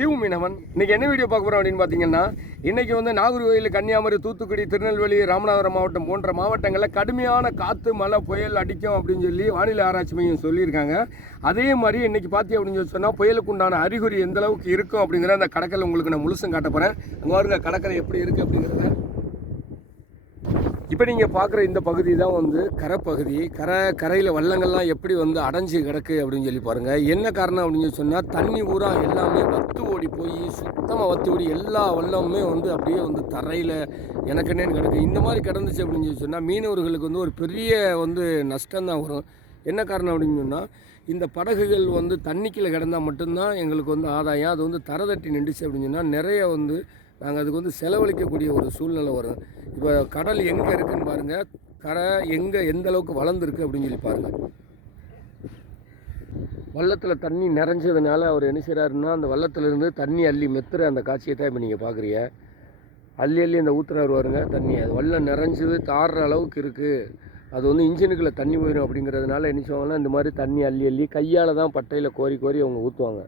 தீவு மீனவன். இன்னைக்கு என்ன வீடியோ பார்க்க போகிறோம் அப்படின்னு பார்த்தீங்கன்னா இன்றைக்கி வந்து நாகர்கோவில் கன்னியாகுமரி தூத்துக்குடி திருநெல்வேலி ராமநாதபுரம் மாவட்டம் போன்ற மாவட்டங்களில் கடுமையான காற்று மழை புயல் அடிக்கும் அப்படின்னு சொல்லி வானிலை ஆராய்ச்சி மையம் சொல்லியிருக்காங்க. அதே மாதிரி இன்றைக்கி பார்த்தி அப்படின்னு சொல்லி சொன்னால் புயலுக்கு உண்டான அறிகுறி எந்த அளவுக்கு இருக்கும் அப்படிங்கிற அந்த கடற்கரை உங்களுக்கு நான் முழுசும் காட்ட போகிறேன் அங்கே வருங்க கடற்கரை எப்படி இருக்குது அப்படிங்கிறத. இப்போ நீங்கள் பார்க்குற இந்த பகுதி தான் வந்து கரைப்பகுதி. கரை கரையில் வள்ளங்கள்லாம் எப்படி வந்து அடைஞ்சு கிடக்கு அப்படின்னு சொல்லி பாருங்கள் என்ன காரணம் அப்படின்னு சொன்னால் தண்ணி ஊரா எல்லாமே வத்து ஓடி போய் சுத்தமாக வத்து ஓடி எல்லா வள்ளமுமே வந்து அப்படியே வந்து தரையில் எனக்கு கிடக்கு. இந்த மாதிரி கிடந்துச்சு அப்படின்னு சொல்லி சொன்னால் மீனவர்களுக்கு வந்து ஒரு பெரிய வந்து நஷ்டம் தான் வரும். என்ன காரணம் அப்படின்னு சொன்னால் இந்த படகுகள் வந்து தண்ணிக்கில் கிடந்தால் மட்டும்தான் எங்களுக்கு வந்து ஆதாயம். அது வந்து தரதட்டி நின்றுச்சு அப்படின்னு சொன்னால் நிறைய வந்து நாங்கள் அதுக்கு வந்து செலவழிக்கக்கூடிய ஒரு சூழ்நிலை வரும். இப்போ கடல் எங்கே இருக்குன்னு பாருங்கள் கரை எங்கே எந்த அளவுக்கு வளர்ந்துருக்கு அப்படின்னு சொல்லி பாருங்கள் வள்ளத்தில் தண்ணி நிறைஞ்சதுனால அவர் என்ன செய்கிறாருன்னா அந்த வள்ளத்துலேருந்து தண்ணி அள்ளி மெத்துற அந்த காட்சியை தான் இப்போ நீங்கள் பார்க்குறீங்க அள்ளி அள்ளி அந்த ஊற்றுறாரு வருங்க தண்ணி. அது வள்ளம் நிறைஞ்சது தாடுற அளவுக்கு இருக்குது அது வந்து இன்ஜினுக்குள்ளே தண்ணி போயிடும் அப்படிங்கிறதுனால என்ன செய்வாங்கன்னா இந்த மாதிரி தண்ணி அள்ளி அள்ளி கையால் தான் பட்டையில் கோரி கோரி அவங்க ஊற்றுவாங்க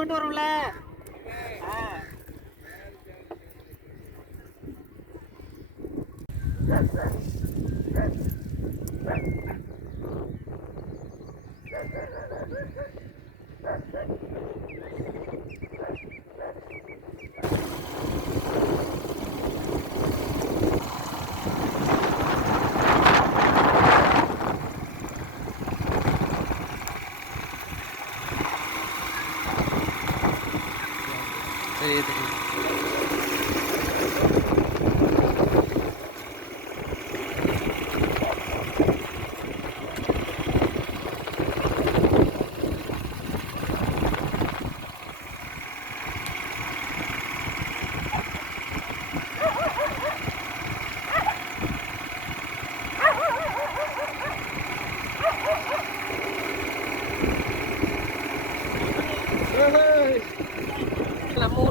மீன் கொண்டு வரோம்ல?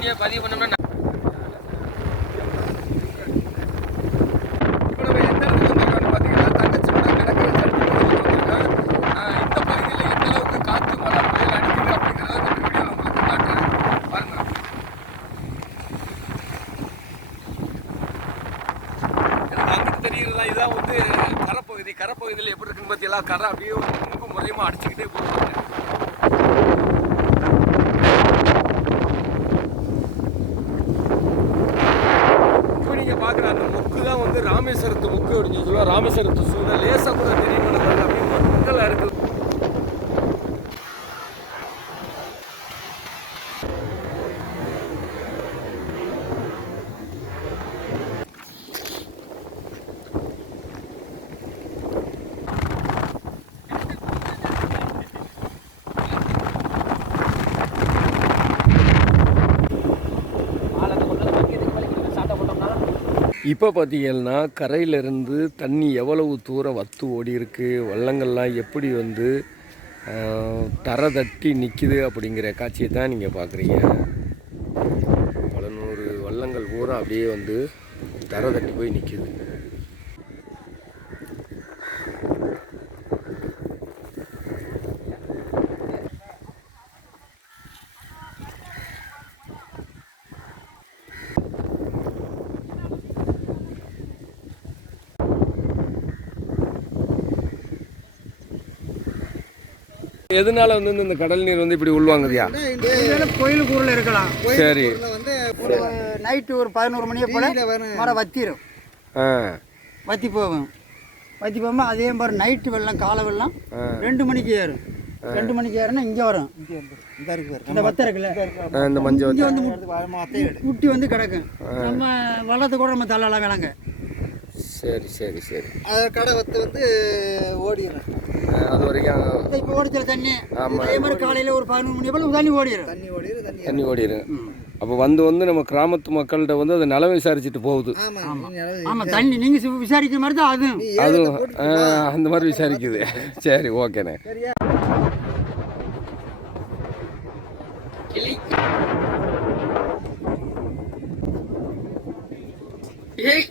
வீடியோ பதிவு பண்ணோம்னா தெரியுறதா இதுதான் வந்து கரைப்பகுதி. கரைப்பகுதியில் எப்படி இருக்குன்னு பார்த்தீங்களா கரை அப்படியே ரொம்ப முறையமாக அடிச்சுக்கிட்டே போகும் இப்போ நீங்கள் பார்க்குற அந்த முக்கு தான் வந்து ராமேஸ்வரத்து முக்கு அப்படின்னு சொல்லுவோம் ராமேஸ்வரத்து சூழல் லேசாக கூட தெரியும். அப்படின்னு மக்கள் இருக்குது இப்போ பார்த்தீங்கன்னா கரையிலேருந்து தண்ணி எவ்வளவு தூரம் வத்து ஓடி இருக்குது வள்ளங்கள்லாம் எப்படி வந்து தர தரை தட்டி நிற்கிது அப்படிங்கிற காட்சியை தான் நீங்கள் பார்க்குறீங்க பல நூறு வள்ளங்கள் பூரா அப்படியே வந்து தரை தட்டி போய் நிற்கிது எதனால வந்து இந்த கடல் நீர் வந்து இப்படி உள்வாங்குதியா? கோயிலுக்கு ஊரில் இருக்கலாம். சரி. வந்து ஒரு நைட்டு ஒரு பதினோரு மணியை போல மரம் வத்திரும். ஆ. வத்தி போகும். வத்தி போகும்போது அதே மாதிரி நைட்டு வெள்ளம் காலை வெள்ளம் ரெண்டு மணிக்கு ஏறும். ரெண்டு மணிக்கு ஏறுனா இங்கே வரும். இந்த இருக்கு பாரு. இந்த வத்தை இருக்குல்ல? இந்த மஞ்சள் வந்து. முட்டி வந்து கிடக்கும். நம்ம வள்ளத்தை கூட நம்ம தள்ளலாம் விளங்க சரி சரி சரி. அது கடை வத்து வந்து ஓடிடும் அது வரைக்கும் இப்போ ஓடிச்சல தண்ணி? ஆமா. அதே மாதிரி காலையில் ஒரு பதினொரு மணி போல தண்ணி ஓடிடும் தண்ணி ஓடிடும் தண்ணி தண்ணி ஓடிடும் அப்போ வந்து வந்து நம்ம கிராமத்து மக்கள்கிட்ட வந்து அதை நலம் விசாரிச்சுட்டு போகுது. ஆமாம் தண்ணி நீங்கள் விசாரிக்கிற மாதிரி தான் அதுவும். அதுவும் அந்த மாதிரி விசாரிக்குது. சரி ஓகேண்ணே. ஏய்